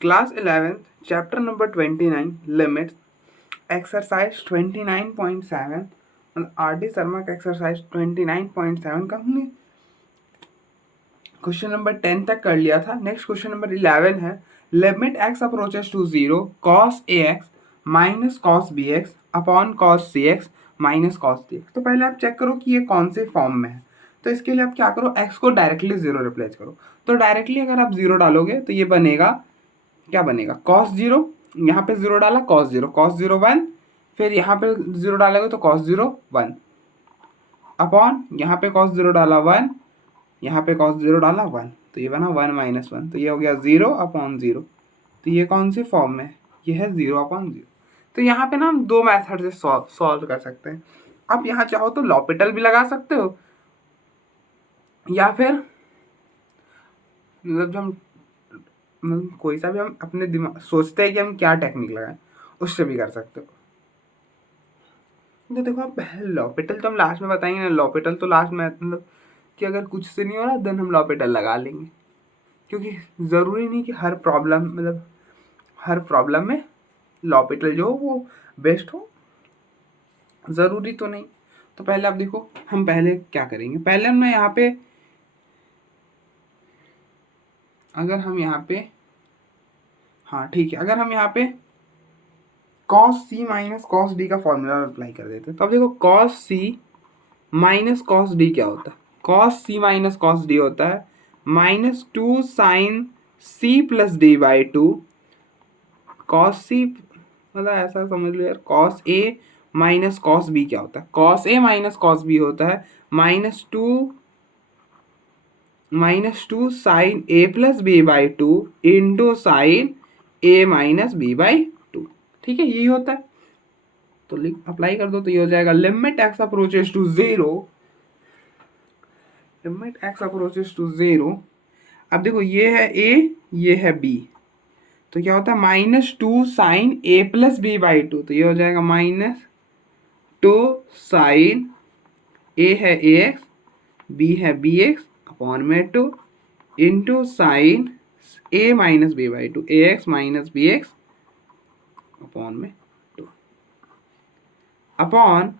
Class 11th chapter number 29 limits exercise 29.7 और RD. Sharma का exercise 29.7 का हमने क्वेश्चन नंबर 10 तक कर लिया था। नेक्स्ट क्वेश्चन नंबर 11 है limit x approaches to 0 cos a x minus cos b x upon cos c x minus cos d x. तो पहले आप चेक करो कि ये कौन से फॉर्म में है। तो इसके लिए आप क्या करो, एक्स को डायरेक्टली जीरो रिप्लेस करो। तो डायरेक्टली अगर आप जीरो डालोगे तो ये बनेगा, क्या बनेगा, कॉस जीरो, यहाँ पे जीरो डाला कॉस जीरो वन, फिर यहाँ पे जीरो डालोगे तो कॉस जीरो वन अपॉन यहाँ पे कॉस जीरो डाला वन, यहाँ पे कॉस जीरो डाला वन, तो ये बना वन माइनस वन, तो ये हो गया जीरो अपॉन जीरो। तो ये कौन सी फॉर्म में है, ये है जीरो अपॉन जीरो। तो यहाँ पे ना हम दो मेथड से सॉल्व कर सकते हैं। आप यहाँ चाहो तो लॉपिटल भी लगा सकते हो, या फिर मतलब जो हम कोई सा भी हम अपने दिमाग सोचते हैं कि हम क्या टेक्निक लगाएं, उससे भी कर सकते हो। तो देखो आप लॉपिटल तो हम लास्ट में बताएंगे ना, लॉपिटल तो लास्ट में मतलब कि अगर कुछ से नहीं हो रहा देन हम लॉपिटल लगा लेंगे, क्योंकि ज़रूरी नहीं कि हर प्रॉब्लम में लॉपिटल जो हो वो बेस्ट हो, ज़रूरी तो नहीं। तो पहले आप देखो हम पहले क्या करेंगे, पहले हम यहाँ पे अगर हम यहाँ पे हाँ ठीक है, अगर हम यहाँ पे cos C minus cos D का फॉर्मूला अप्लाई कर देते हैं। तो अब देखो cos C minus cos D क्या होता है, cos C minus cos D होता है minus two sine C plus D by two. Cos C मतलब ऐसा समझ लो यार, cos A minus cos B क्या होता है, cos A minus cos B होता है minus two sine A plus B by to into sine a minus b by two. ठीक है, यही होता है। तो अप्लाई कर दो तो ये हो जाएगा limit x approaches to zero, limit x approaches to zero. अब देखो ये है ए, ये है बी, तो क्या होता है minus two sine A plus B by two, तो ये हो जाएगा माइनस टू साइन ए है ए एक्स, बी है बी एक्स अपॉन में two into sine a minus b by two, a x minus b x upon में two upon,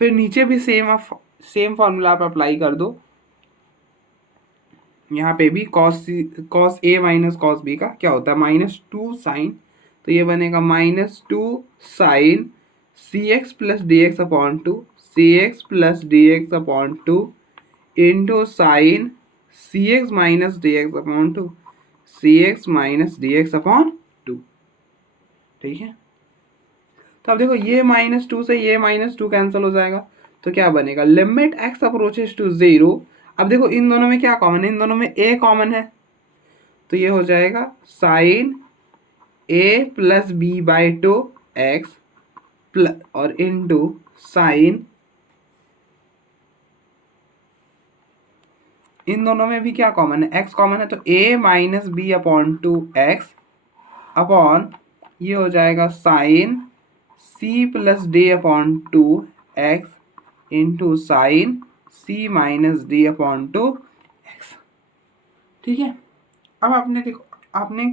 फिर नीचे भी सेम फॉर्मूला आप अप्लाई कर दो। यहाँ पे भी cos A minus cos B का क्या होता है माइनस टू साइन, तो ये बनेगा minus two sine C X plus D X upon two, C X plus D X upon two into sine C x minus D X upon two, C x minus D X upon two. ठीक है, तो अब देखो ये minus two से ये minus two cancel हो जाएगा, तो क्या बनेगा limit x approaches to zero. अब देखो इन दोनों में क्या कॉमन है, इन दोनों में ए कॉमन है, तो ये हो जाएगा sine A plus B by two x plus और इंटू साइन, इन दोनों में भी क्या कॉमन है, एक्स कॉमन है, तो A minus B upon two X upon ये हो जाएगा साइन सी plus D upon two X into sine सी minus D upon two X. ठीक है, अब आपने देखो आपने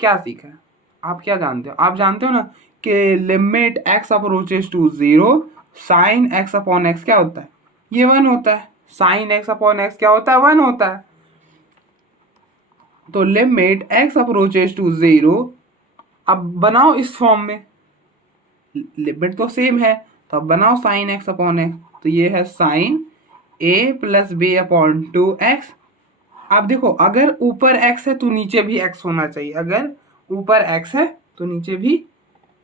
क्या सीखा है, आप क्या जानते हो, आप जानते हो ना कि limit x approaches to zero sine x upon x क्या होता है, ये वन होता है, साइन एक्स अपॉन एक्स क्या होता है, वन होता है। तो limit x approaches to zero, अब बनाओ इस फॉर्म में, लिमिट तो सेम है, तो अब बनाओ साइन एक्स अपॉन एक्स, तो ये है साइन ए plus B upon two X. आप देखो अगर ऊपर x है तो नीचे भी x होना चाहिए, अगर ऊपर x है तो नीचे भी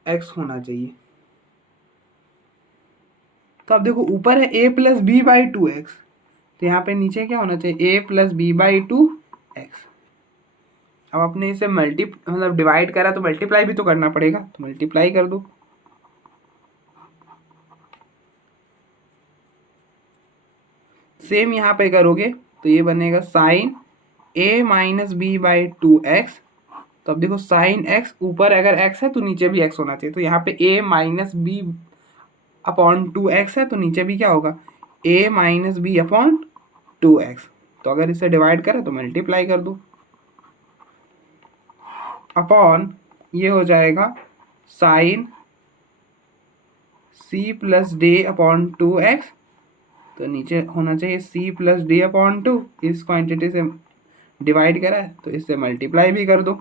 x होना चाहिए। तो अब देखो ऊपर है a plus B by two x, तो यहाँ पे नीचे क्या होना चाहिए a plus B by two x. अब आपने इसे मतलब डिवाइड करा तो मल्टीप्लाई भी तो करना पड़ेगा, तो मल्टीप्लाई कर दो। सेम यहाँ पे करोगे तो ये बनेगा sine a minus b by two x. तो अब देखो साइन x ऊपर अगर x है तो नीचे भी x होना चाहिए, तो यहाँ पे a minus B upon two x है, तो नीचे भी क्या होगा a minus B upon two x. तो अगर इसे डिवाइड करें तो मल्टीप्लाई कर दो। अपॉन ये हो जाएगा साइन सी प्लस डी अपॉन 2x, तो नीचे होना चाहिए सी प्लस डी अपॉन 2, इस क्वांटिटी से डिवाइड करा है तो इससे मल्टीप्लाई भी कर दो।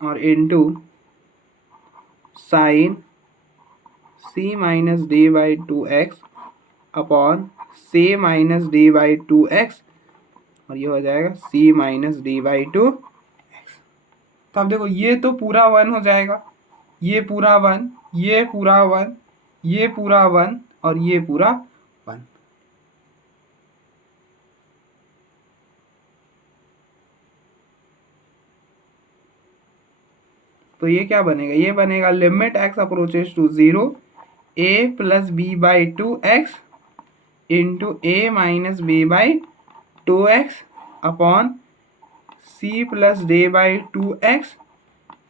और into sine C minus d by 2x upon c minus d by 2x, और ये हो जाएगा सी माइनस डी बाई 2x। तो अब देखो ये तो पूरा 1 हो जाएगा, ये पूरा 1, ये पूरा 1, ये पूरा 1 और ये पूरा 1। तो ये क्या बनेगा, ये बनेगा limit x approaches to 0 a plus B by 2x into a minus b by 2x upon c plus D by 2x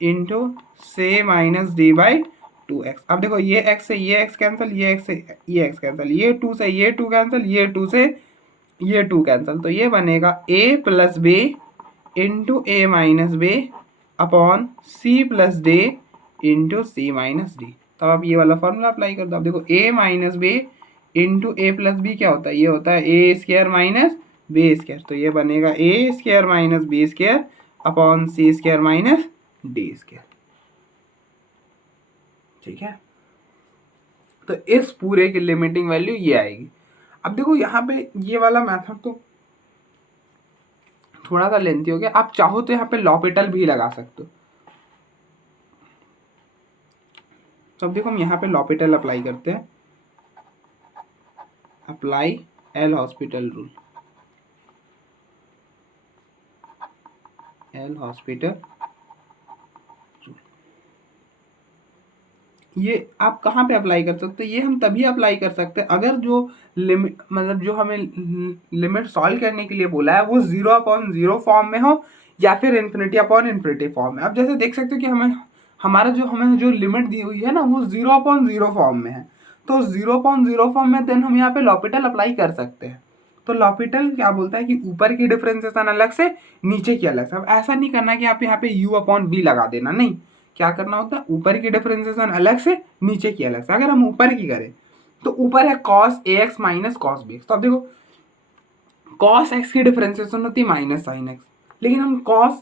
into c minus d by 2x। अब देखो ये x से ये x कैंसिल, ये x से ये x cancel, ये 2 से ये 2 कैंसिल, ये 2 से ये 2 कैंसिल, तो ये बनेगा a plus b into a minus B upon c plus d into c minus d. तो आप ये वाला फॉर्मूला अप्लाई कर दो। अब देखो a minus B into A plus B क्या होता है, ये होता है A square minus B square, तो ये बनेगा A square minus B square upon C square minus D square. ठीक है, तो इस पूरे की लिमिटिंग वैल्यू ये आएगी। अब देखो यहाँ पे ये वाला मेथड तो थोड़ा सा लेंथी हो गया, आप चाहो तो यहाँ पे लॉपिटल भी लगा सकते हो। तो अब देखो हम यहाँ पे लॉपिटल अप्लाई करते हैं, apply L hospital rule, L hospital rule. ये आप कहाँ पे अप्लाई कर सकते हो, ये हम तभी अप्लाई कर सकते हैं अगर जो लिमिट मतलब जो हमें लिमिट सॉल्व करने के लिए बोला है वो 0/0 फॉर्म में हो या फिर इन्फिनिटी अपॉन इन्फिनिटी फॉर्म में। अब जैसे देख सकते हो कि हमें जो लिमिट दी हुई है ना वो 0/0 फॉर्म में है, तो 0/0 फॉर्म में देन हम यहाँ पे लॉपिटल अप्लाई कर सकते हैं। तो लॉपिटल क्या बोलता है कि ऊपर की डिफरेंशिएशन अलग से, नीचे की अलग से। अब ऐसा नहीं करना कि आप यहाँ पे u अपॉन b लगा देना, नहीं, क्या करना होता है ऊपर की डिफरेंशिएशन अलग से, नीचे की अलग से। अगर हम ऊपर की करें तो ऊपर है cos ax minus cos bx, तो अब देखो cos x की डिफरेंशिएशन होती है माइनस sin x, लेकिन हम cos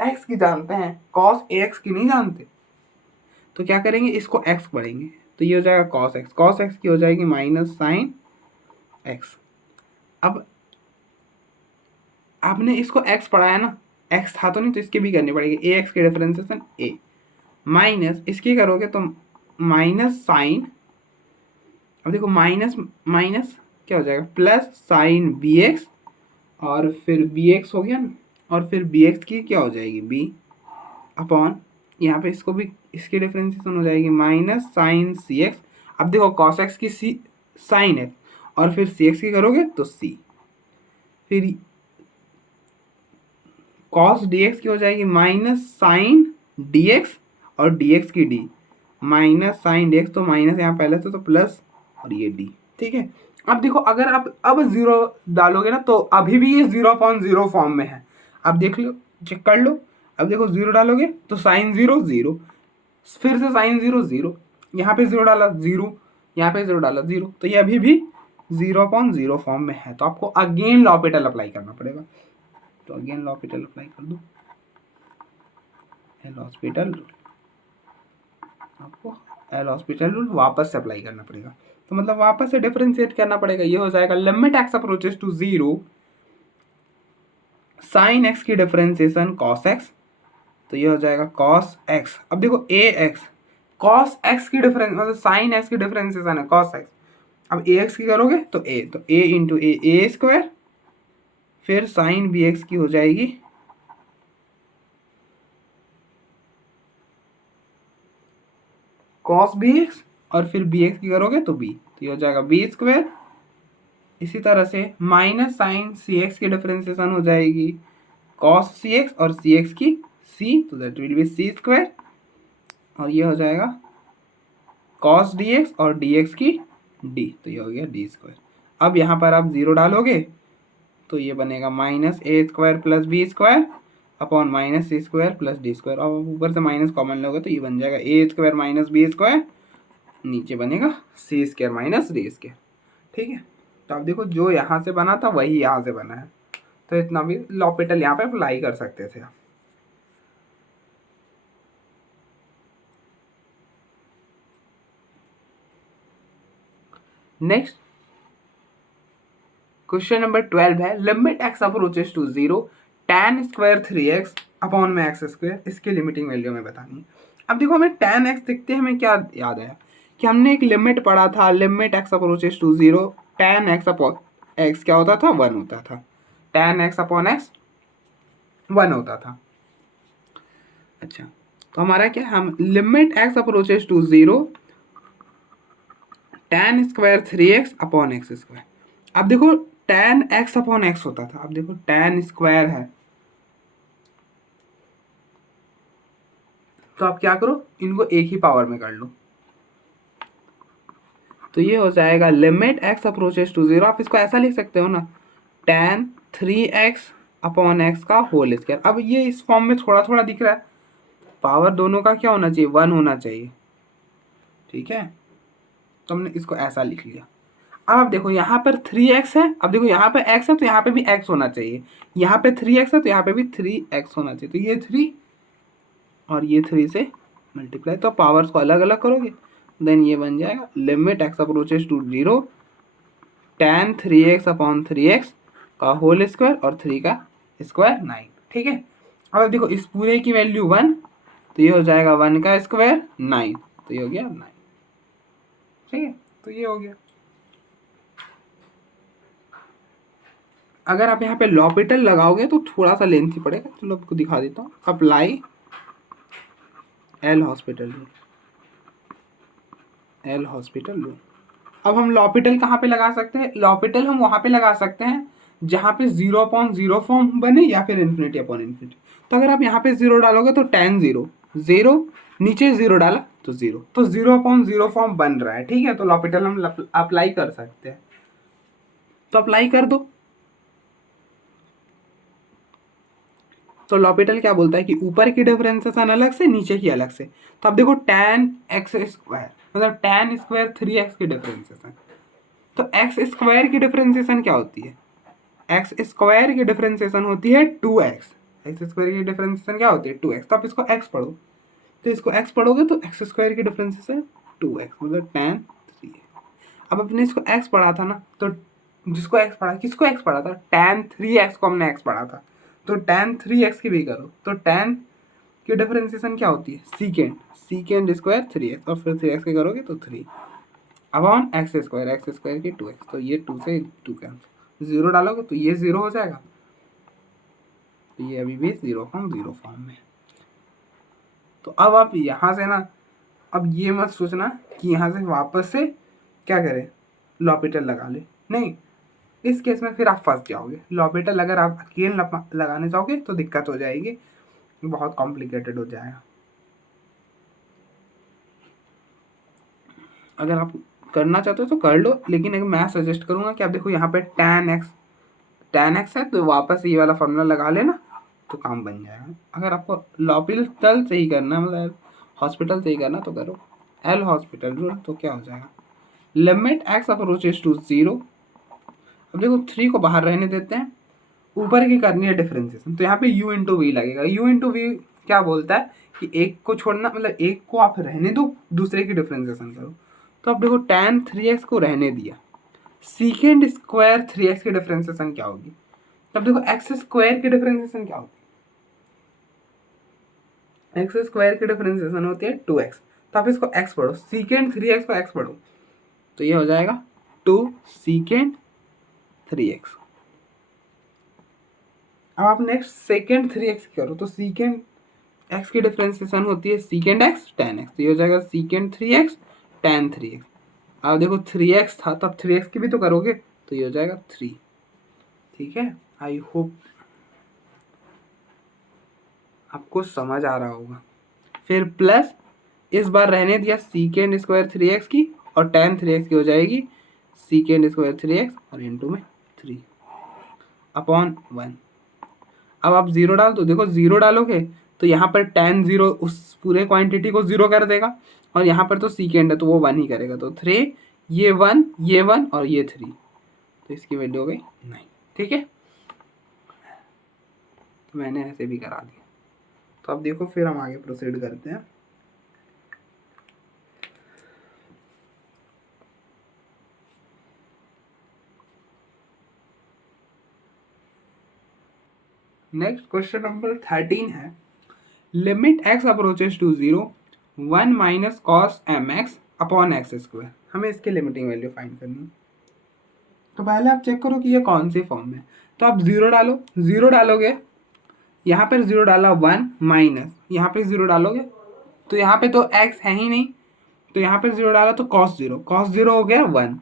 x की जानते हैं, cos ax की नहीं जानते। तो क्या करेंगे, इसको x पढ़ेंगे, तो ये हो जाएगा cos x की हो जाएगी माइनस sin x। अब आपने इसको x पढ़ाया ना, x था तो नहीं, तो इसकी भी करनी पड़ेगी, ax की डिफरेंशिएशन a माइनस इसकी करोगे तो माइनस साइन, अब देखो माइनस माइनस क्या हो जाएगा प्लस साइन बी एक्स, और फिर बी एक्स हो गया ना, और फिर बी एक्स की क्या हो जाएगी b अपॉन यहाँ पे इसको भी इसकी डिफरेंशिएशन हो जाएगी माइनस साइन सी एक्स। अब देखो कॉस एक्स की सी साइन एक्स और फिर सी एक्स की करोगे तो सी, फिर कॉस डी एक्स की हो जाएगी माइनस साइन डी एक्स और डी एक्स की d minus sine d x, तो माइनस यहाँ पहले से तो प्लस और ये डी। ठीक है, अब देखो अगर आप अब जीरो डालोगे ना तो अभी भी ये 0/0 फॉर्म में है। अब देख लो, चेक कर लो, अब देखो जीरो डालोगे तो साइन 0 0, फिर से साइन 0 0, यहाँ पे जीरो डाला 0, यहाँ पे जीरो डाला 0, तो ये अभी भी 0/0 फॉर्म में है। तो आपको अगेन लॉपिटल अप्लाई करना पड़ेगा, तो अगेन लॉपिटल अप्लाई कर दो, एल हॉस्पिटल रूल, आपको एल हॉस्पिटल रूल वापस से अप्लाई करना पड़ेगा। तो मतलब वापस से डिफरेंशिएट करना पड़ेगा, ये हो जाएगा limit x approaches to 0 sine x की डिफरेंशिएशन कॉस एक्स, तो ये हो जाएगा कॉस एक्स। अब देखो ए एक्स कॉस एक्स की डिफरेंस मतलब साइन एक्स की डिफरेंशिएशन है कॉस एक्स, अब ए एक्स की करोगे तो ए इंटू ए स्क्वायर, फिर साइन बी एक्स की हो जाएगी कॉस बी एक्स, और फिर बी एक्स की करोगे तो बी, तो ये हो जाएगा बी स्क्वायर। इसी तरह से माइनस साइन सी एक्स की डिफरेंशिएशन हो जाएगी कॉस सी एक्स और सी एक्स की सी, तो that will B C square, और ये हो जाएगा कॉस डी एक्स और डी एक्स की डी, तो ये हो गया डी स्क्वायर। अब यहाँ पर आप जीरो डालोगे तो ये बनेगा minus A square plus B square upon minus C square plus D square. और ऊपर से माइनस कॉमन लोगे तो ये बन जाएगा ए स्क्वायर माइनस बी स्क्वायर, नीचे बनेगा सी स्क्वायर माइनस डी स्क्वायर। ठीक है, तो आप देखो जो यहाँ से बना था वही यहाँ से बना है, तो इतना भी लॉपिटल यहाँ पे अप्लाई कर सकते थे आप। नेक्स्ट क्वेश्चन नंबर 12 है, limit x approaches to 0 tan square 3x upon में एक्स स्क्वायर, इसकी लिमिटिंग वैल्यू में बतानी है। अब देखो हमें tan x दिखते हैं, हमें क्या याद आया कि हमने एक लिमिट पढ़ा था, limit x approaches to 0 tan x upon x क्या होता था, 1 होता था। tan x अपॉन x 1 होता था। अच्छा, तो हमारा क्या, हम limit x approaches to 0 tan square 3x upon x square. अब देखो tan x अपॉन x होता था, अब देखो tan स्क्वायर है, तो आप क्या करो, इनको एक ही पावर में कर लो, तो ये हो जाएगा लिमिट x अप्रोचेस टू 0। आप इसको ऐसा लिख सकते हो ना, tan 3x अपॉन एक्स का होल स्क्वायर। अब ये इस फॉर्म में थोड़ा थोड़ा दिख रहा है, पावर दोनों का क्या होना चाहिए, 1 होना चाहिए। ठीक है, तो हमने इसको ऐसा लिख लिया। अब आप देखो यहाँ पर 3x है, अब देखो यहाँ पे x है तो यहाँ पे भी x होना चाहिए, यहाँ पे 3x है तो यहाँ पे भी 3x होना चाहिए, तो ये 3 और ये 3 से मल्टीप्लाई, तो पावर्स को अलग अलग करोगे, देन ये बन जाएगा limit x approaches to 0 tan 3x upon 3x का होल स्क्वायर और 3 का स्क्वायर 9। ठीक है, अब देखो इस पूरे की वैल्यू 1, तो ये हो जाएगा 1 का स्क्वायर 9, तो ये हो गया 9। ठीक है, तो ये हो गया। अगर आप यहाँ पे लॉपिटल लगाओगे तो थोड़ा सा लेंथी पड़ेगा, चलो आपको दिखा देता हूँ। Apply L hospital rule, L hospital rule. अब हम लॉपिटल कहाँ पे लगा सकते हैं, लॉपिटल हम वहाँ पे लगा सकते हैं जहाँ पे 0/0 फॉर्म बने या फिर इन्फिनिटी अपॉन इन्फिनिटी। तो अगर आप यहाँ पे 0 डालोगे तो tan 0 0, नीचे 0 डाला तो 0, तो 0/0 फॉर्म बन रहा है। ठीक है, तो लॉपिटल हम अप्लाई कर सकते हैं, तो अप्लाई कर दो। तो लॉपिटल क्या बोलता है कि ऊपर की डिफरेंसेशन अलग से, नीचे की अलग से। तो अब देखो tan x स्क्वायर मतलब tan स्क्वायर 3x की डिफरेंसेशन, तो x स्क्वायर की डिफरेंसेशन क्या होती है, एक्स स्क्वायर की डिफरेंशिएशन होती है 2x। एक्स स्क्वायर की डिफरेंशिएशन क्या होती है 2x, तो आप इसको x पढ़ो, तो इसको x पढ़ोगे तो एक्स स्क्वायर की डिफरेंशिएशन 2x मतलब tan 3। अब अपने इसको x पढ़ा था ना, तो जिसको x पढ़ा, किसको x पढ़ा था, tan 3x को हमने x पढ़ा था, तो tan 3x की भी करो, तो tan की डिफरेंशिएशन क्या होती है सीकेंड, सीकेंड स्क्वायर 3x और फिर 3x के करोगे तो 3 अपॉन एक्स स्क्वायर की 2x, तो ये 2 से 2 कैंसिल, 0 डालोगे तो ये 0 हो जाएगा, तो ये अभी भी 0/0 में। तो अब आप यहाँ से ना, अब ये मत सोचना कि यहाँ से वापस से क्या करें, लॉपिटल लगा ले, नहीं, इस केस में फिर आप फंस जाओगे। लॉपिटल अगर आप अकेले लगाने जाओगे तो दिक्कत हो जाएगी, बहुत कॉम्प्लिकेटेड हो जाएगा। अगर आप करना चाहते हो तो कर लो, लेकिन अगर मैं सजेस्ट करूँगा कि आप देखो यहाँ पे tan x है, तो वापस ये वाला फॉर्मूला लगा लेना तो काम बन जाएगा। अगर आपको लॉपिटल सही करना मतलब हॉस्पिटल सही करना तो करो एल हॉस्पिटल रूल, तो क्या हो जाएगा लिमिट x अप्रोचेस टू 0। अब देखो 3 को बाहर रहने देते हैं, ऊपर की करनी है डिफरेंशिएशन, तो यहाँ पे u इंटू वी लगेगा। u इंटू वी क्या बोलता है कि एक को छोड़ना, मतलब एक को आप रहने दो, दूसरे की डिफरेंशिएशन करो। तो अब देखो tan 3x को रहने दिया, सीकेंड स्क्वायर 3x की डिफरेंशिएशन क्या होगी, तब देखो एक्स स्क्वायर की डिफरेंशिएशन क्या होगी, एक्स स्क्वायर की डिफरेंशिएशन होती है 2x, तो आप इसको x पढ़ो, सीकेंड 3x को x पढ़ो, तो ये हो जाएगा 2 सीकेंड 3x। अब आप नेक्स्ट सेकेंड 3x करो, तो सीकेंड x की डिफरेंशिएशन होती है सीकेंड x tan x, तो ये हो जाएगा सीकेंड 3x tan 3x। अब देखो 3x था तो अब 3x की भी तो करोगे, तो ये हो जाएगा 3। ठीक है, आई होप आपको समझ आ रहा होगा। फिर प्लस इस बार रहने दिया सीकेंड स्क्वायर 3x की और tan 3x की हो जाएगी सीकेंड स्क्वायर 3x और इंटू में 3 अपॉन 1। अब आप जीरो डाल दो, देखो जीरो डालोगे तो यहाँ पर tan जीरो उस पूरे क्वांटिटी को जीरो कर देगा और यहाँ पर तो सीकेंड है तो वो 1 ही करेगा, तो 3 ये 1 ये 1 और ये 3, तो इसकी वैल्यू हो गई 9। ठीक है, तो मैंने ऐसे भी करा दिया। तो अब देखो फिर हम आगे प्रोसीड करते हैं। नेक्स्ट क्वेश्चन नंबर 13 है, limit x approaches to 0 1 minus cos m x upon x square. हमें इसकी लिमिटिंग वैल्यू फाइंड करनी है। तो पहले आप चेक करो कि ये कौन सी फॉर्म में। तो आप जीरो डालो, जीरो डालोगे यहाँ पर जीरो डाला 1 माइनस यहाँ पे जीरो डालोगे तो यहाँ पे तो x है ही नहीं, तो यहाँ पे जीरो डाला तो कॉस जीरो हो गया 1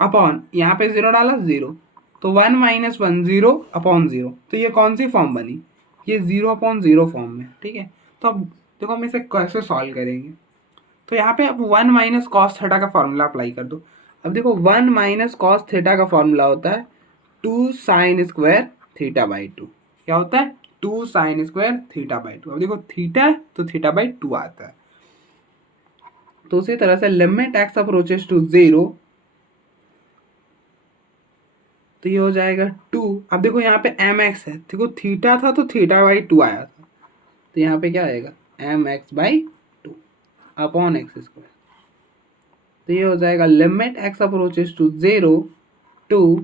अपॉन यहाँ पे जीरो डाला 0, तो 1 माइनस 1 0 अपॉन 0। तो ये कौन सी फॉर्म बनी, ये 0 अपॉन 0 फॉर्म में। ठीक है, तो अब देखो हम इसे कैसे सॉल्व करेंगे। तो यहाँ पे अब 1 माइनस कॉस थीटा का फॉर्मूला अप्लाई कर दो। अब देखो 1 माइनस कॉस थीटा का फॉर्मूला होता है 2 साइन स्क्वायर थीटा बाई 2। क्या होता है, 2 साइन स्क्वायर थीटा बाई 2। अब देखो थीटा है तो थीटा बाई 2 आता है। तो उसी तरह से लिमिट एक्स अप्रोचेस टू 0, तो ये हो जाएगा 2। अब देखो यहाँ पे एम एक्स है, देखो थीटा था तो थीटा बाई 2 आया था, तो यहाँ पे क्या आएगा m x by 2 upon x square. तो ये हो जाएगा limit x approaches to 0 2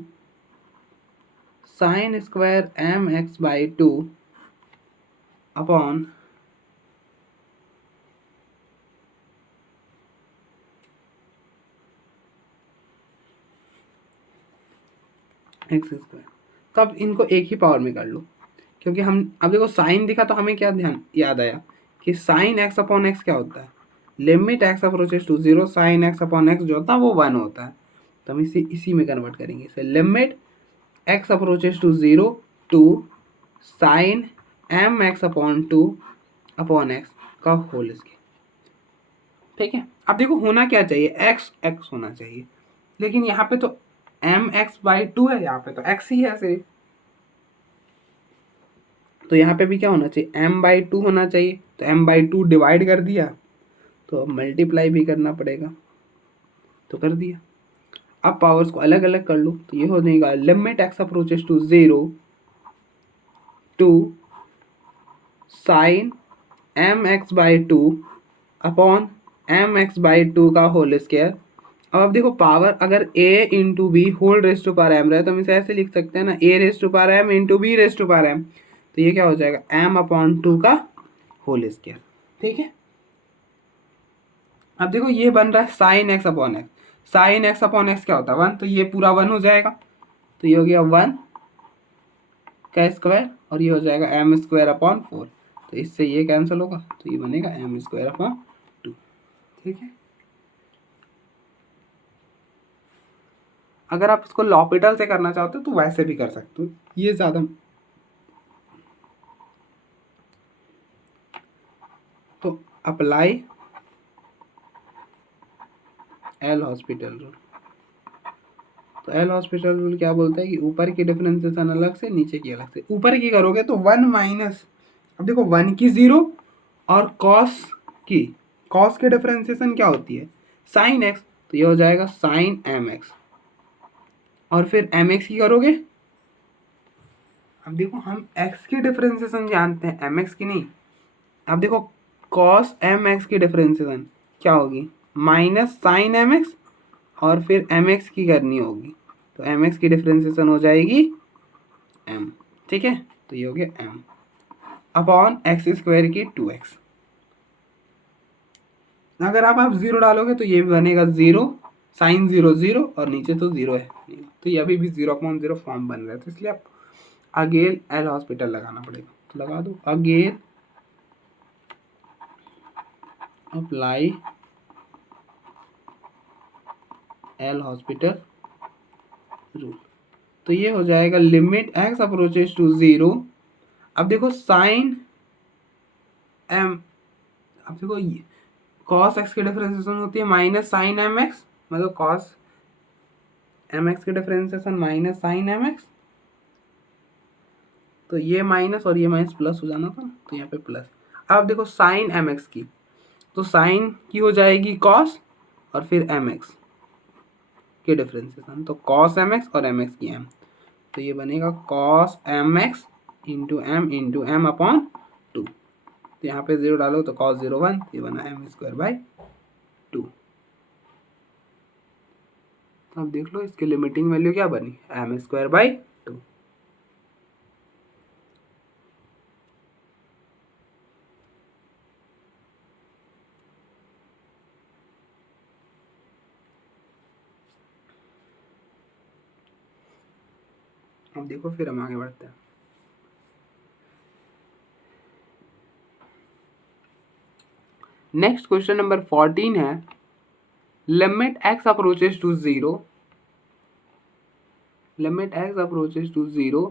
sine square m x by 2 upon x square. तो अब इनको एक ही पावर में कर लो, क्योंकि हम अब देखो साइन दिखा तो हमें क्या ध्यान याद आया कि साइन एक्स अपॉन एक्स क्या होता है, limit x approaches to 0 sine x upon x जो होता है वो 1 होता है। तो हम इसी में कन्वर्ट करेंगे इसे, limit x approaches to 0 2 sine m x upon 2 upon x का होल स्क्वायर। ठीक है, अब देखो होना क्या चाहिए, एक्स एक्स होना चाहिए, लेकिन यहाँ पे तो एम एक्स बाई 2 है, यहाँ पे तो एक्स ही है सिर्फ। तो यहाँ पे भी क्या होना चाहिए, m बाई 2 होना चाहिए। तो m बाई 2 डिवाइड कर दिया, तो अब मल्टीप्लाई भी करना पड़ेगा, तो कर दिया। अब पावर्स को अलग अलग कर लो, तो ये हो जाएगा limit x approaches to 0 2 sine m x by 2 upon m x by 2 का होल स्क्वायर। अब देखो पावर अगर a into B whole raise to power M रहे तो हम इसे ऐसे लिख सकते हैं ना, a raise to power m into b raise to power M. तो ये क्या हो जाएगा m अपॉन 2 का होल स्क्वायर। ठीक है, अब देखो ये बन रहा है sign x upon x, sign x upon x क्या होता है 1, तो ये पूरा 1 हो जाएगा, तो ये हो गया 1 का स्क्वायर और ये हो जाएगा एम स्क्वायर अपॉन 4। तो इससे ये कैंसिल होगा, तो ये बनेगा एम स्क्वायर अपॉन 2। ठीक है, अगर आप इसको लॉपिटल से करना चाहते हो तो वैसे भी कर सकते हो, ये ज़्यादा। तो अप्लाई एल हॉस्पिटल रूल। तो एल हॉस्पिटल रूल क्या बोलता है कि ऊपर की डिफरेंशिएशन अलग से, नीचे की अलग से। ऊपर की करोगे तो 1 माइनस, अब देखो 1 की 0 और कॉस की डिफरेंशिएशन क्या होती है साइन एक्स, तो ये हो जाएगा साइन एम एक्स। और फिर एम एक्स की करोगे, अब देखो हम एक्स की डिफरेंशिएशन जानते हैं एम एक्स की नहीं। अब देखो कॉस एम एक्स की डिफरेंशिएशन क्या होगी माइनस साइन एम एक्स, और फिर एम एक्स की करनी होगी, तो एम एक्स की डिफरेंशिएशन हो जाएगी एम। ठीक है, तो ये हो गया एम अपॉन एक्स स्क्वायर की 2x। अगर आप 0 डालोगे तो ये भी बनेगा 0 साइन 0 0 और नीचे तो 0 है, तो ये अभी भी 0 अपॉन 0 फॉर्म बन रहा है। तो इसलिए आप अगेन एल हॉस्पिटल लगाना पड़ेगा, तो लगा दो again apply L hospital rule. तो ये हो जाएगा लिमिट एक्स अप्रोचेस टू 0। अब देखो साइन एम, अब देखो ये कॉस एक्स की डिफरेंशिएशन होती है माइनस साइन एम एक्स, मतलब कॉस एम एक्स की differentiation minus sine m x, तो ये माइनस और ये माइनस प्लस हो जाना था ना, तो यहाँ पे प्लस। अब देखो साइन एम एक्स की, तो साइन की हो जाएगी कॉस और फिर एम एक्स की डिफरेंशिएशन, तो कॉस एम एक्स और एम एक्स की एम, तो ये बनेगा cos m x into m upon two, तो यहाँ पे जीरो डालो तो कॉस जीरो वन, ये बना एम स्क्वायर बाई टू। तो अब देख लो इसकी लिमिटिंग वैल्यू क्या बनी, एम स्क्वायर बाई टू। अब देखो फिर हम आगे बढ़ते हैं। नेक्स्ट क्वेश्चन नंबर 14 है, limit x approaches to zero, limit x approaches to zero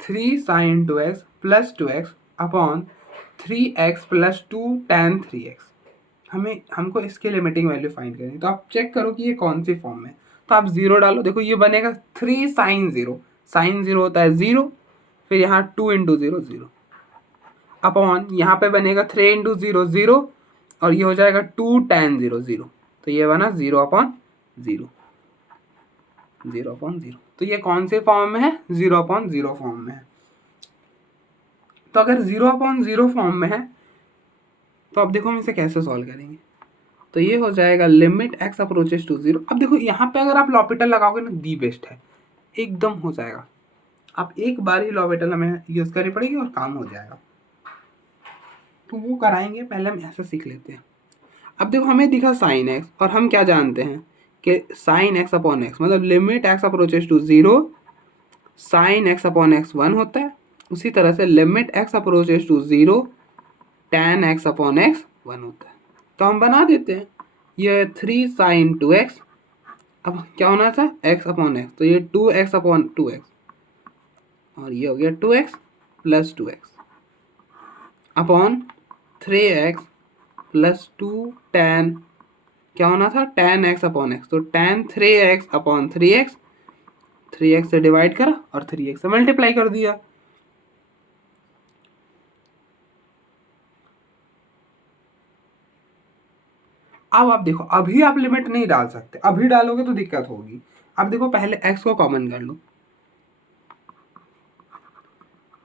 3 sin 2x plus 2x upon 3x plus 2 tan 3x। हमको इसके लिमिटिंग वैल्यू फाइंड करनी है, तो आप चेक करो कि ये कौन सी फॉर्म में, तो आप जीरो डालो, देखो ये बनेगा 3 sin 0, साइन जीरो होता है जीरो, फिर यहाँ 2 इंटू जीरो जीरो अपॉन यहाँ पे बनेगा 3 इंटू जीरो जीरो, और ये हो जाएगा 2 tan 0 0, तो ये बना 0 अपॉन जीरो, 0 अपॉन जीरो। तो ये कौन से फॉर्म में है, 0 अपॉन जीरो फॉर्म में है। तो अगर 0 अपॉन जीरो फॉर्म में है तो अब देखो हम इसे कैसे सॉल्व करेंगे, तो ये हो जाएगा limit x approaches to zero. अब देखो यहाँ पे अगर आप लॉपिटल लगाओगे ना, दी बेस्ट है, एकदम हो जाएगा। आप एक बार ही लॉपिटल हमें यूज करनी पड़ेगी और काम हो जाएगा, तो वो कराएंगे, पहले हम ऐसे सीख लेते हैं। अब देखो हमें दिखा साइन एक्स, और हम क्या जानते हैं कि साइन एक्स अपॉन एक्स मतलब limit x approaches to zero sine x upon x one होता है, उसी तरह से limit x approaches to zero tan x upon x one होता है। तो हम बना देते हैं, ये 3 sin 2x, अब क्या होना था x अपॉन एक्स, तो ये 2x अपॉन 2x, और ये हो गया 2x plus 2x upon 3x plus 2 tan, क्या होना था tan x अपॉन एक्स, तो tan 3x upon 3x, 3x से डिवाइड करा और 3x से मल्टीप्लाई कर दिया। अब आप देखो, अभी आप लिमिट नहीं डाल सकते, अभी डालोगे तो दिक्कत होगी। अब देखो पहले x को कॉमन कर लो,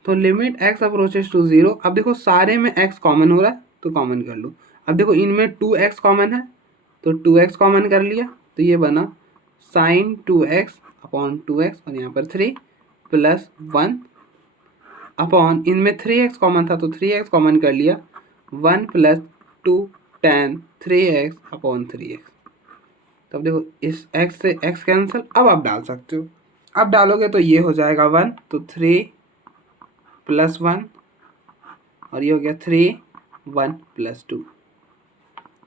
तो limit x approaches to zero, अब देखो सारे में x कॉमन हो रहा है तो कॉमन कर लो। अब देखो इनमें 2x कॉमन है तो 2x कॉमन कर लिया, तो ये बना साइन 2x अपॉन 2x और यहाँ पर 3 प्लस 1 अपॉन, इनमें 3x कॉमन था तो 3x कॉमन कर लिया, 1 plus 2 tan 3x upon 3x। तब देखो इस x से x कैंसिल, अब आप डाल सकते हो, अब डालोगे तो ये हो जाएगा 1, तो 3 प्लस 1 और ये हो गया 3 1 प्लस 2,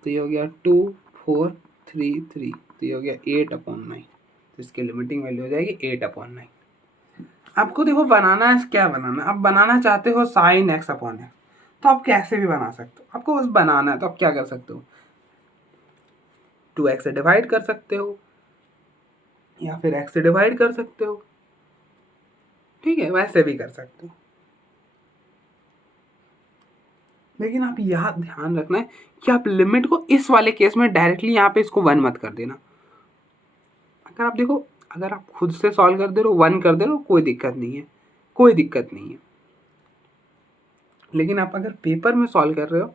तो ये हो गया 2 4 3 3, तो ये हो गया 8 अपॉन 9, तो इसकी लिमिटिंग वैल्यू हो जाएगी 8 अपॉन 9। आपको देखो बनाना है, क्या बनाना है, आप बनाना चाहते हो साइन एक्स अपॉन एक्स, तो आप कैसे भी बना सकते हो, आपको बस बनाना है, तो आप क्या कर सकते हो, 2x से डिवाइड कर सकते हो या फिर x से डिवाइड कर सकते हो, ठीक है, वैसे भी कर सकते हो। लेकिन आप यह ध्यान रखना है कि आप लिमिट को इस वाले केस में डायरेक्टली यहाँ पे इसको 1 मत कर देना। अगर आप देखो, अगर आप खुद से सॉल्व कर दे रहे हो 1 कर दे रहे हो, कोई दिक्कत नहीं है, कोई दिक्कत नहीं है। लेकिन आप अगर पेपर में सॉल्व कर रहे हो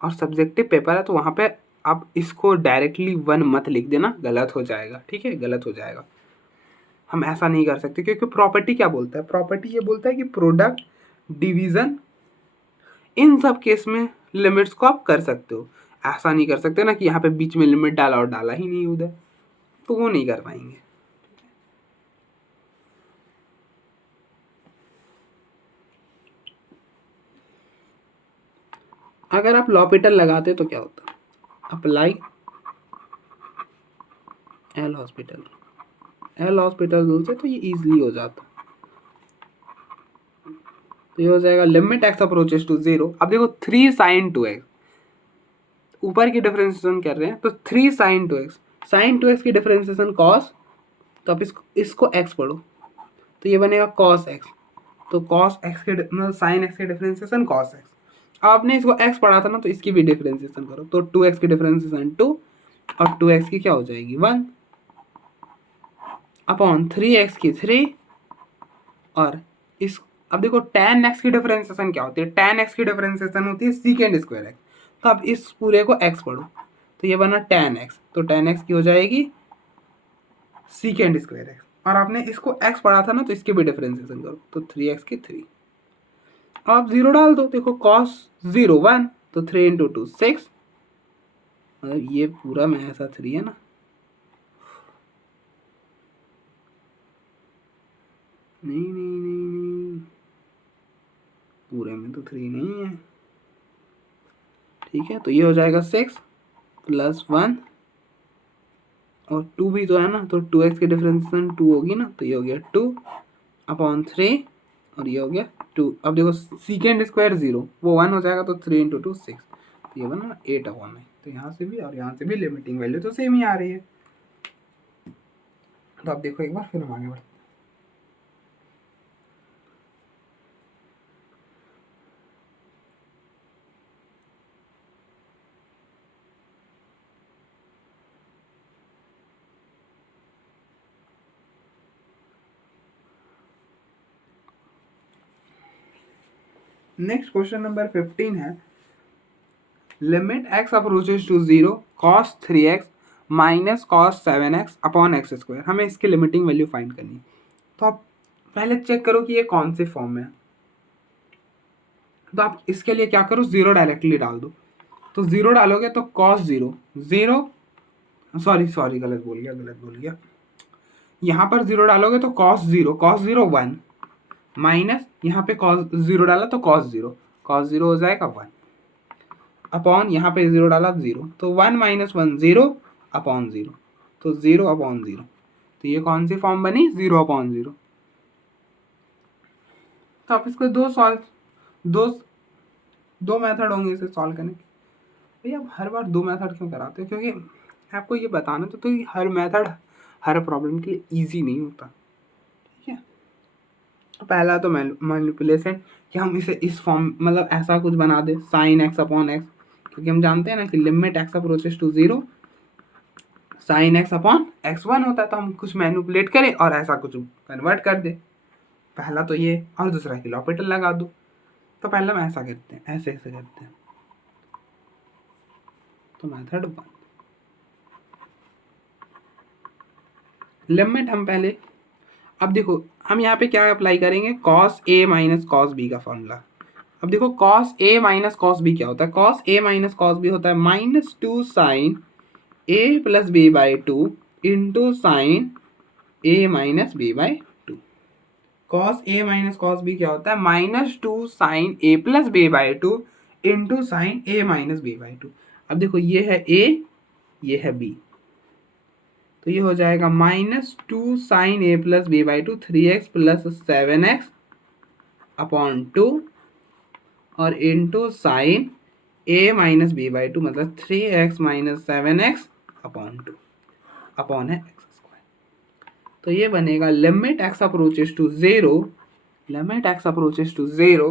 और सब्जेक्टिव पेपर है, तो वहाँ पे आप इसको डायरेक्टली 1 मत लिख देना, गलत हो जाएगा, ठीक है, गलत हो जाएगा। हम ऐसा नहीं कर सकते, क्योंकि प्रॉपर्टी क्या बोलता है, प्रॉपर्टी ये बोलता है कि प्रोडक्ट डिवीजन इन सब केस में लिमिट्स को आप कर सकते हो। ऐसा नहीं कर सकते ना कि यहाँ पे बीच में लिमिट डाला और डाला ही नहीं उधर, तो वो नहीं कर पाएंगे। अगर आप लॉपिटल लगाते तो क्या होता, अप्लाई एल हॉस्पिटल रूल से, तो ये इजीली हो जाता। तो ये हो जाएगा लिमिट एक्स अप्रोचेस टू 0। अब देखो 3 साइन 2x, ऊपर की डिफरेंशिएशन कर रहे हैं तो 3 साइन 2x, साइन 2x की डिफरेंशिएशन कॉस, तो आप इसको x पढ़ो तो ये बनेगा कॉस x। तो कॉस x के मतलब साइन x के डिफरेंशिएशन कॉस x। आपने इसको x पढ़ा था ना, तो इसकी भी डिफरेंशिएशन करो तो 2x की डिफरेंशिएशन 2 और 2x की क्या हो जाएगी 1 अपॉन 3x की 3 और इस, अब देखो tan x की डिफरेंशिएशन क्या होती है, tan x की डिफरेंशिएशन होती है सीकेंड स्क्वायर x। तो अब इस पूरे को x पढ़ो तो ये बना tan x, तो tan x की हो जाएगी सीकेंड स्क्वायर x। और आपने इसको x पढ़ा था ना, तो इसकी भी डिफरेंशिएशन करो तो 3x की 3। आप 0 डाल दो, देखो cos 0 1, तो 3 इंटू 2 6, मतलब ये पूरा में ऐसा 3 है ना, नहीं, पूरे में तो 3 नहीं है, ठीक है। तो ये हो जाएगा 6 प्लस 1 और 2 भी तो है ना, तो 2x की डिफरेंशिएशन 2 होगी ना, तो ये हो गया 2 अपॉन 3 और ये हो गया 2। अब देखो सीकेंड स्क्वायर 0 वो 1 हो जाएगा, तो 3 इंटू 2 6, तो ये बना 8 अपॉन 9। तो यहाँ से भी और यहाँ से भी लिमिटिंग वैल्यू तो सेम ही आ रही है। तो आप देखो एक बार, फिर हम आगे बढ़ते हैं। नेक्स्ट क्वेश्चन नंबर 15 है, limit x approaches to 0 cos 3x minus cos 7x upon x square. हमें इसकी लिमिटिंग वैल्यू फाइंड करनी है। तो आप पहले चेक करो कि ये कौन से फॉर्म में है। तो आप इसके लिए क्या करो, 0 डायरेक्टली डाल दो। तो 0 डालोगे तो cos 0 0, सॉरी गलत बोल गया। यहाँ पर 0 डालोगे तो cos 0 1 माइनस यहाँ पे cos 0 डाला तो cos 0 हो जाएगा 1 अपॉन यहाँ पे 0 डाला 0, तो 1 माइनस 1 0 अपॉन 0, तो 0 अपॉन 0। तो ये कौन सी फॉर्म बनी, 0 अपॉन 0। तो आप इसको दो मेथड होंगे इसे सॉल्व करने के। भैया आप हर बार 2 मेथड क्यों कराते हो, क्योंकि आपको ये बताना तो कि हर मेथड हर प्रॉब्लम के लिए ईजी नहीं होता, ठीक है। पहला तो मैनिपुलेशन कि हम इसे इस फॉर्म मतलब ऐसा कुछ बना दे साइन एक्स अपॉन एक्स, क्योंकि हम जानते हैं ना कि limit x approaches to 0 sine x upon x 1 होता है। तो हम कुछ मैनिपुलेट करें और ऐसा कुछ कन्वर्ट कर दे, पहला तो ये, और दूसरा कि लॉपिटल लगा दो। तो पहले हम ऐसा करते हैं, ऐसे करते हैं। तो मेथड 1, लिमिट हम पहले, अब देखो हम यहाँ पे क्या अप्लाई करेंगे, cos a minus cos b का फॉर्मूला। अब देखो cos a minus cos b क्या होता है, cos a minus cos b होता है -2 sine a plus b by 2 into sine a minus b by 2। cos a minus cos b क्या होता है, -2 sine a plus b by 2 into sine a minus b by 2। अब देखो ये है a, ये है b, तो ये हो जाएगा -2 sine a plus b by 2 3x plus 7x upon 2 और into sine a minus b by 2 मतलब 3x minus 7x upon 2 upon है एक्स स्क्वायर। तो ये बनेगा limit x approaches to 0, limit x approaches to 0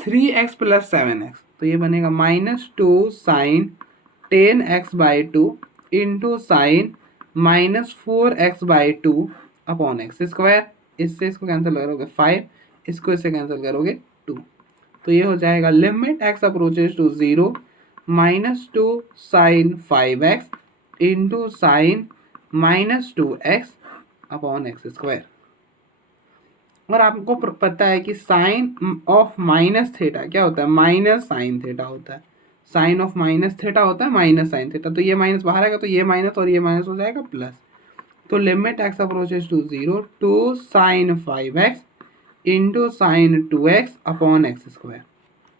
3x plus 7x, तो ये बनेगा -2 sine 10x by 2 into sine -4x by 2 upon x square. इससे इसको कैंसिल करोगे 5, इसको इससे कैंसिल करोगे 2। तो ये हो जाएगा limit x approaches to 0 -2 sine 5x into sine -2x upon x square. और आपको पता है कि साइन ऑफ माइनस थीटा क्या होता है, माइनस साइन थीटा होता है। साइन ऑफ माइनस थीटा होता है माइनस साइन थीटा, तो ये माइनस बाहर आएगा तो ये माइनस और ये माइनस हो जाएगा प्लस। तो limit x approaches to 0 2 sine 5x into sine 2x upon x square,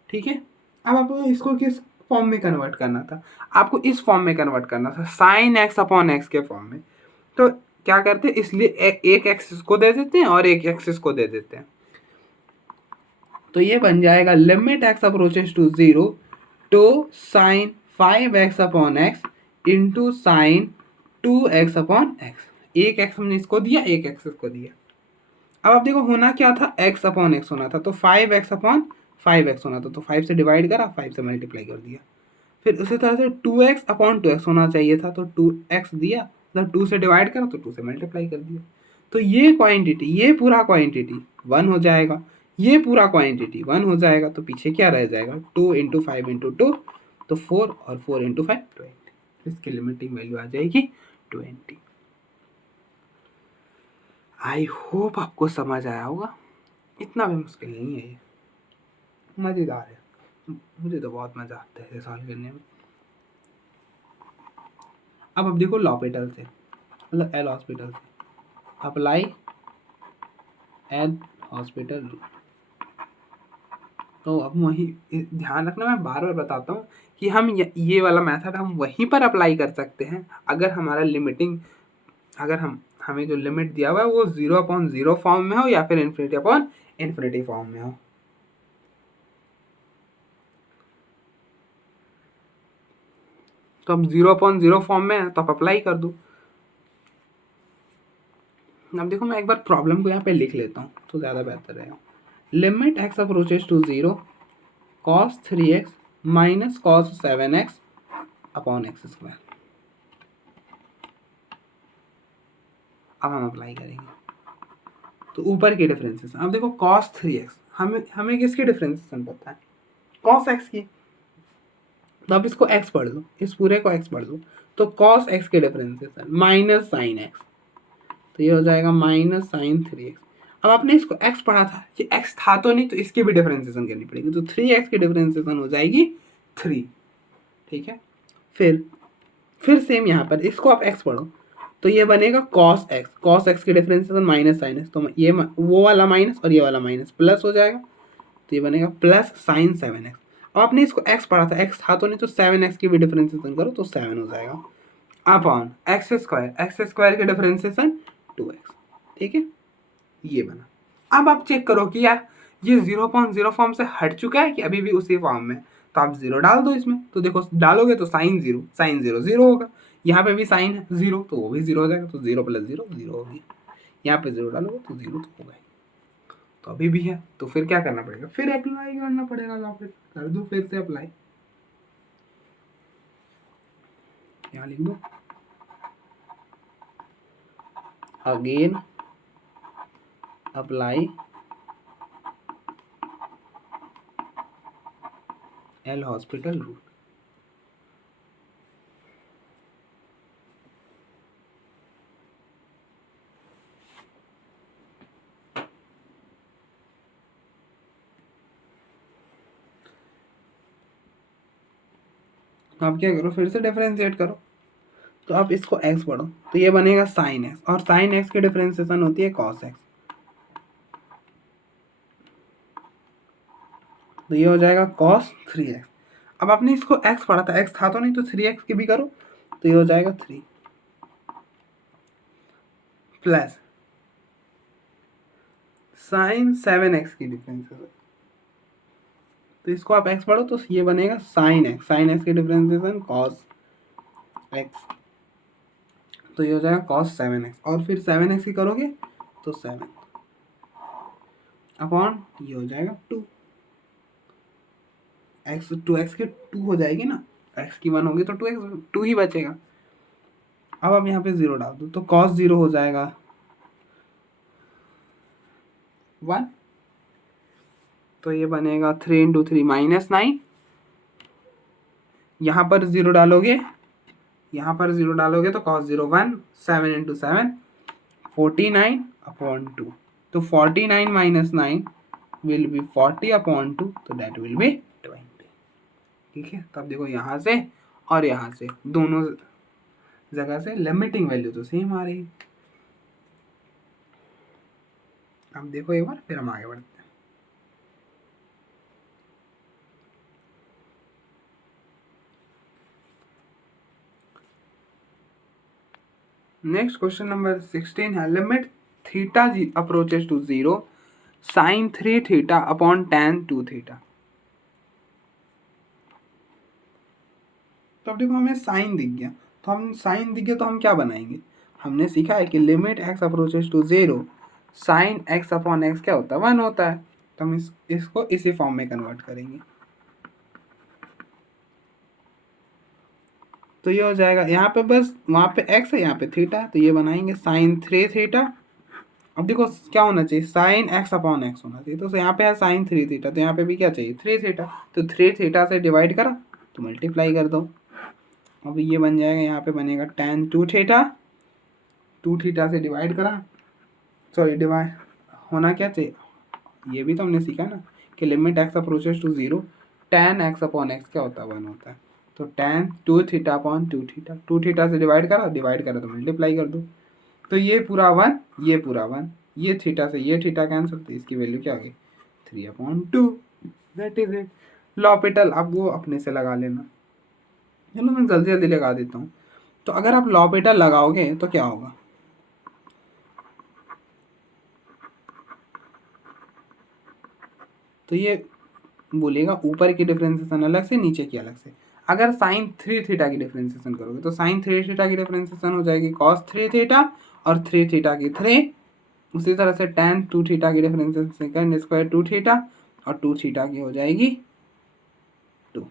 ठीक है। अब आपको इसको किस फॉर्म में कन्वर्ट करना था, आपको इस फॉर्म में कन्वर्ट करना था, साइन एक्स अपॉन एक्स के फॉर्म में। तो क्या करते हैं, इसलिए एक एक्सिस को दे देते हैं और एक एक्सिस को दे देते हैं। तो ये बन जाएगा limit x approaches to 0 two sine 5x upon x into sine 2x upon x. एक एक्स हमने इसको दिया, एक एक्स इसको दिया। अब आप देखो होना क्या था, x अपॉन एक्स होना था, तो 5x अपॉन 5x होना था, तो 5 से डिवाइड करा, 5 से मल्टीप्लाई कर दिया। फिर उसी तरह से 2x अपॉन 2x होना चाहिए था, तो 2x दिया, मतलब 2 से डिवाइड करा तो 2 से मल्टीप्लाई कर दिया। तो ये क्वांटिटी, ये पूरा क्वांटिटी 1 हो जाएगा, ये पूरा क्वांटिटी 1 हो जाएगा, तो पीछे क्या रह जाएगा, 2 इंटू 5 इंटू 2, तो 4, और 4 इंटू 5 20। इसकी लिमिटिंग वैल्यू आ जाएगी 20। आई होप आपको समझ आया होगा, इतना भी मुश्किल नहीं है ये, मज़ेदार है, मुझे तो बहुत मज़ा आता है ये सॉल्व करने में। अब देखो लॉपिटल से, मतलब एल हॉस्पिटल से अप्लाई एल हॉस्पिटल रूल। तो अब वही ध्यान रखना, मैं बार बार बताता हूँ कि हम ये वाला मेथड हम वहीं पर अप्लाई कर सकते हैं अगर हमारा लिमिटिंग, अगर हमें जो लिमिट दिया हुआ है वो 0/0 फॉर्म में हो या फिर इन्फिनिटी फॉर्म में हो। तो अब 0/0 फॉर्म में है तो आप अप्लाई कर दो। अब देखो मैं एक बार प्रॉब्लम को यहाँ पे लिख लेता हूँ तो ज़्यादा बेहतर रहेगा। Limit x approaches to 0 cos 3x minus cos 7x upon x square. अब हम अप्लाई करेंगे तो ऊपर के डिफरेंसेस, अब देखो cos 3x, हमें किसकी डिफरेंसेशन पता है, cos x की, तो अब इसको x पढ़ लो, इस पूरे को x पढ़ लो, तो cos x के डिफरेंसेशन माइनस साइन x, तो ये हो जाएगा माइनस साइन 3x। अब आपने इसको x पढ़ा था, ये x था तो नहीं, तो इसकी भी डिफरेंसेशन करनी पड़ेगी, तो 3x की डिफरेंसेशन हो जाएगी 3, ठीक है। फिर सेम यहाँ पर इसको आप x पढ़ो, तो ये बनेगा cos x की डिफरेंसेशन माइनस साइन x, तो ये वो वाला माइनस और ये वाला माइनस प्लस हो जाएगा, तो ये बनेगा प्लस साइन 7x। अब आपने इसको x पढ़ा था, x था तो नहीं, तो 7x की भी डिफरेंसेशन करो तो 7 हो जाएगा अपॉन एक्स स्क्वायर की डिफरेंसेशन 2x, ठीक है, ये बना। अब आप चेक करो कि यार ये 0/0 फॉर्म से हट चुका है कि अभी भी उसी फॉर्म में, तो आप 0 डाल दो इसमें, तो देखो डालोगे तो साइन 0 0 होगा, यहाँ पे भी साइन है 0 तो वो भी 0 हो जाएगा, तो 0 + 0 0 होगी, यहाँ पे 0 डालोगे तो 0 तो होगा ही, तो अभी भी है, तो फिर क्या करना पड़ेगा, फिर अप्लाई करना पड़ेगा, तो फिर कर दो फिर से अप्लाई, यहाँ लिख दो again apply L hospital rule. तो आप क्या करो, फिर से डिफरेंशिएट करो, तो आप इसको x पढ़ो, तो ये बनेगा साइन x, और साइन x की डिफरेंशिएशन होती है cos x, तो ये हो जाएगा cos 3x। अब आपने इसको x पढ़ा था, x था तो नहीं, तो 3x की भी करो, तो ये हो जाएगा 3 प्लस साइन 7x की डिफरेंशिएशन, तो इसको आप x पढ़ो तो ये बनेगा साइन x की डिफरेंशिएशन cos x, तो ये हो जाएगा cos 7x, और फिर 7x की करोगे तो 7 अपॉन ये हो जाएगा 2 x, 2x की 2 हो जाएगी ना, x की 1 होगी तो 2x 2 ही बचेगा। अब आप यहाँ पे 0 डाल दो, तो cos 0 हो जाएगा 1, तो ये बनेगा 3 × 3 -9, यहाँ पर 0 डालोगे, यहाँ पर 0 डालोगे तो cos 0 1, 7 × 7 49/2, तो 49 - 9 विल बी 40/2, तो दैट विल बी 20, ठीक है। तब देखो यहाँ से और यहाँ से दोनों जगह से लिमिटिंग वैल्यू तो सेम आ रही है। अब देखो एक बार, फिर हम आगे बढ़ते हैं। नेक्स्ट क्वेश्चन नंबर 16 है, limit theta approaches to 0 sine 3 theta upon tan 2 theta. तो अब देखो हमें साइन दिख गया, तो हम क्या बनाएंगे, हमने सीखा है कि limit x approaches to zero sine x upon x क्या होता है, 1 होता है। तो हम इसको इसी फॉर्म में कन्वर्ट करेंगे। तो ये हो जाएगा, यहाँ पे बस वहाँ पे एक्स है, यहाँ पे थीटा, तो ये बनाएंगे साइन 3 थीटा। अब देखो क्या होना चाहिए, साइन एक्स अपॉन एक्स होना चाहिए, तो यहाँ पे है साइन 3 थीटा, तो यहाँ पे भी क्या चाहिए 3 थीटा, तो 3 थीटा से डिवाइड करा तो मल्टीप्लाई कर दो। अब ये बन जाएगा, यहाँ पे बनेगा tan 2 थीटा, 2 थीटा से डिवाइड करा, सॉरी डिवाइड होना क्या चाहिए, ये भी तो हमने सीखा ना कि limit x approaches to zero tan x upon x क्या होता है, 1 होता है। तो tan 2 theta upon 2 theta, 2 theta से डिवाइड करा तो मल्टीप्लाई कर दो। तो ये पूरा 1, ये पूरा 1, ये थीटा से ये थीटा कैंसिल, तो इसकी वैल्यू क्या आ गई 3/2। That is it. लॉपिटल आप वो अपने से लगा लेना। चलो मैं जल्दी जल्दी लगा देता हूँ। तो अगर आप लॉपिटल लगाओगे तो क्या होगा, तो ये बोलेगा ऊपर की डिफरेंशिएशन अलग से, नीचे की अलग से। अगर साइन 3 थीटा की डिफरेंशिएशन करोगे तो साइन 3 थीटा की डिफरेंशिएशन हो जाएगी कॉस 3 थीटा और 3 थीटा की 3। उसी तरह से tan 2 थीटा की डिफरेंशिएशन सेकंड स्क्वायर 2 थीटा और 2 थीटा की हो जाएगी 2।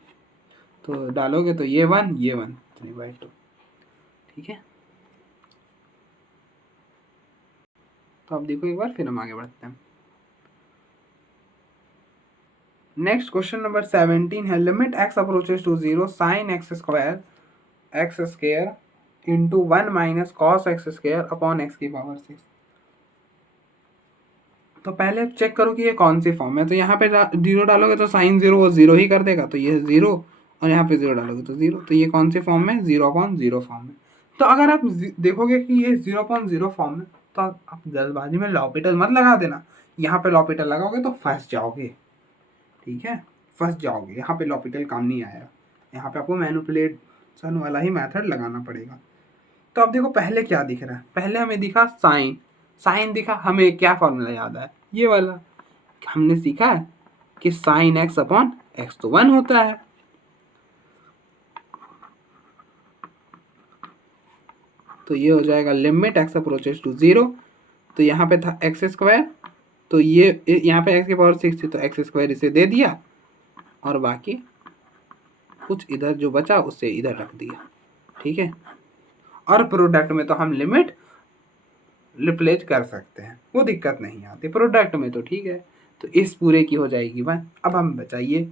तो डालोगे तो ये 1 ये 1 3/2। ठीक है, तो अब देखो एक बार फिर हम आगे बढ़ते हैं। नेक्स्ट क्वेश्चन नंबर 17 है, limit x approaches to zero sine x square into 1 minus cos x square upon x की पावर 6। तो पहले चेक करो कि ये कौन सी फॉर्म है। तो यहाँ पे जीरो डालोगे तो साइन जीरो वो जीरो ही कर देगा, तो ये जीरो, और यहाँ पे जीरो डालोगे तो जीरो। तो ये कौन सी फॉर्म है, 0/0 फॉर्म है। तो अगर आप देखोगे कि ये 0/0 फॉर्म है तो आप जल्दबाजी में लॉपिटल मत लगा देना। यहाँ पे लॉपिटल लगाओगे तो फंस जाओगे। ठीक है, फंस जाओगे, यहाँ पे लॉपिटल काम नहीं आएगा। यहाँ पे आपको मैनिपुलेशन वाला ही मेथड लगाना पड़ेगा। तो अब देखो पहले क्या दिख रहा है, पहले हमें दिखा साइन, साइन दिखा, हमें क्या फॉर्मूला याद है, ये वाला। हमने सीखा है कि साइन एक्स अपॉन एक्स तो 1 होता है। तो ये हो जाएगा limit x approaches to zero. तो यहाँ पे था एक्स स्क्वायर, तो ये यहाँ पे एक्स की पावर 6 थी तो एक्स स्क्वायर इसे दे दिया, और बाकी कुछ इधर जो बचा उससे इधर रख दिया। ठीक है, और प्रोडक्ट में तो हम लिमिट रिप्लेस कर सकते हैं, वो दिक्कत नहीं आती। प्रोडक्ट में तो ठीक है। तो इस पूरे की हो जाएगी 1। अब हम बचाइए,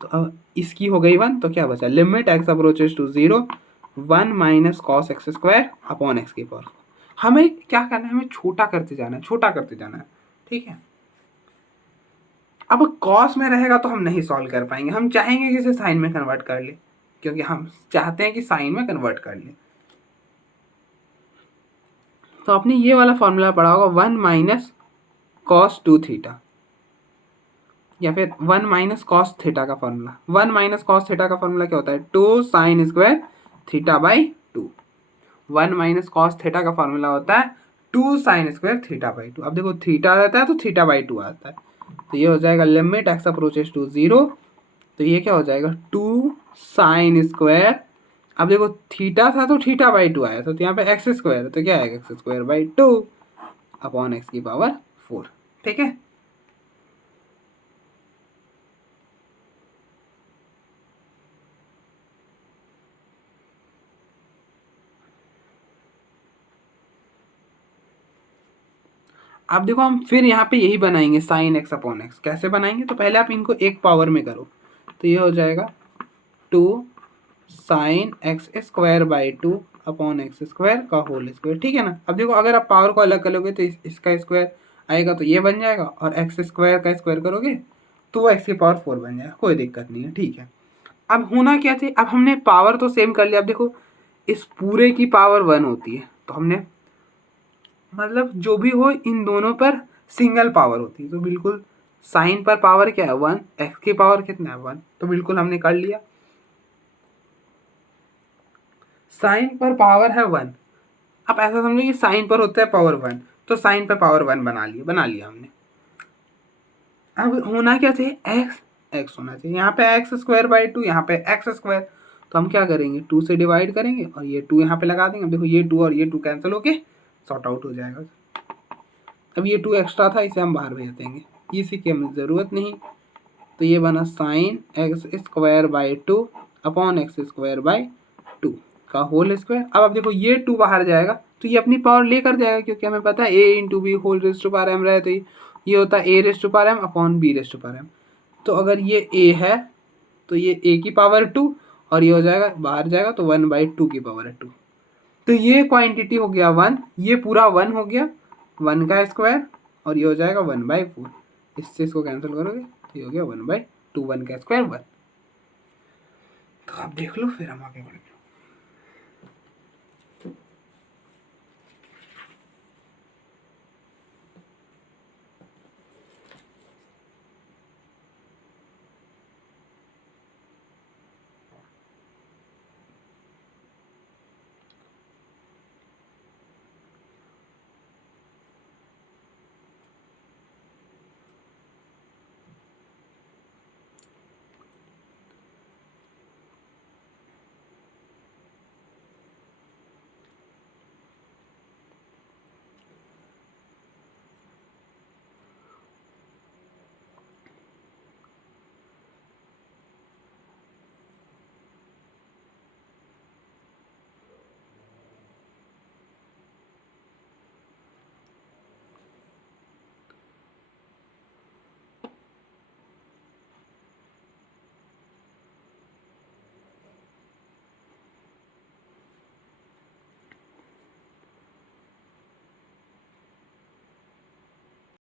तो अब इसकी हो गई 1, तो क्या बचा, limit x approaches to zero 1 minus cos x square upon x की पावर। हमें क्या करना है, हमें छोटा करते जाना है, छोटा करते जाना है। ठीक है, अब कॉस में रहेगा तो हम नहीं सॉल्व कर पाएंगे, हम चाहेंगे कि इसे साइन में कन्वर्ट कर ले, क्योंकि हम चाहते हैं कि साइन में कन्वर्ट कर ले। तो आपने ये वाला फॉर्मूला पढ़ा होगा, 1 माइनस कॉस 2 थीटा, या फिर 1 माइनस कॉस थीटा का फॉर्मूला। 1 माइनस कॉस थीटा का फॉर्मूला क्या होता है, 2 sine square theta by 2। 1 minus cos theta का फॉर्मूला होता है 2 साइन स्क्वायर थीटा बाई 2। अब देखो थीटा रहता है तो थीटा बाई 2 आता है। तो ये हो जाएगा limit x approaches to zero, तो ये क्या हो जाएगा 2 साइन स्क्वायर। अब देखो थीटा था तो थीटा बाई 2 आया था, तो यहाँ पे एक्स स्क्वायर है तो क्या आएगा x square by 2 upon x की पावर 4। ठीक है, अब देखो हम फिर यहाँ पे यही बनाएंगे साइन एक्स अपॉन एक्स। कैसे बनाएंगे, तो पहले आप इनको एक पावर में करो, तो ये हो जाएगा 2 sign x square by 2 upon x square का होल स्क्वायर। ठीक है ना। अब देखो अगर आप पावर को अलग करोगे तो इसका स्क्वायर आएगा तो ये बन जाएगा, और एक्स स्क्वायर का स्क्वायर करोगे तो वो एक्स की पावर 4 बन जाएगा, कोई दिक्कत नहीं है। ठीक है, अब होना क्या चाहिए, अब हमने पावर तो सेम कर लिया। अब देखो इस पूरे की पावर 1 होती है, तो हमने मतलब जो भी हो इन दोनों पर सिंगल पावर होती है, तो बिल्कुल साइन पर पावर क्या है 1, एक्स की पावर कितना है 1, तो बिल्कुल हमने कर लिया। साइन पर पावर है 1, आप ऐसा समझो कि साइन पर होता है पावर 1, तो साइन पर पावर 1 बना लिया हमने। अब होना क्या चाहिए, एक्स एक्स होना चाहिए। यहाँ पे एक्स स्क्वायर बाई टू, यहाँ पे एक्स स्क्वायर, तो हम क्या करेंगे, टू से डिवाइड करेंगे और ये टू यहाँ पे लगा देंगे। देखो ये टू और ये टू कैंसिल होके सॉर्ट आउट हो जाएगा। अब ये टू एक्स्ट्रा था, इसे हम बाहर भेज देंगे, इसी की हमें ज़रूरत नहीं। तो ये बना sign x square by two upon x square by two का होल स्क्वायर। अब देखो ये टू बाहर जाएगा तो ये अपनी पावर लेकर जाएगा, क्योंकि हमें पता है A into B whole raised to power M रहे, तो ये होता है A raised to power M upon B raised to power M. तो अगर ये ए है तो ये ए की पावर टू और ये हो जाएगा बाहर जाएगा तो वन बाई टू की पावर है टू। तो ये क्वांटिटी हो गया वन, ये पूरा वन हो गया, वन का स्क्वायर और ये हो जाएगा वन बाई फोर। इससे इसको कैंसिल करोगे तो ये हो गया वन बाई टू, वन का स्क्वायर वन। तो आप देख लो, फिर हम आगे बढ़ेंगे।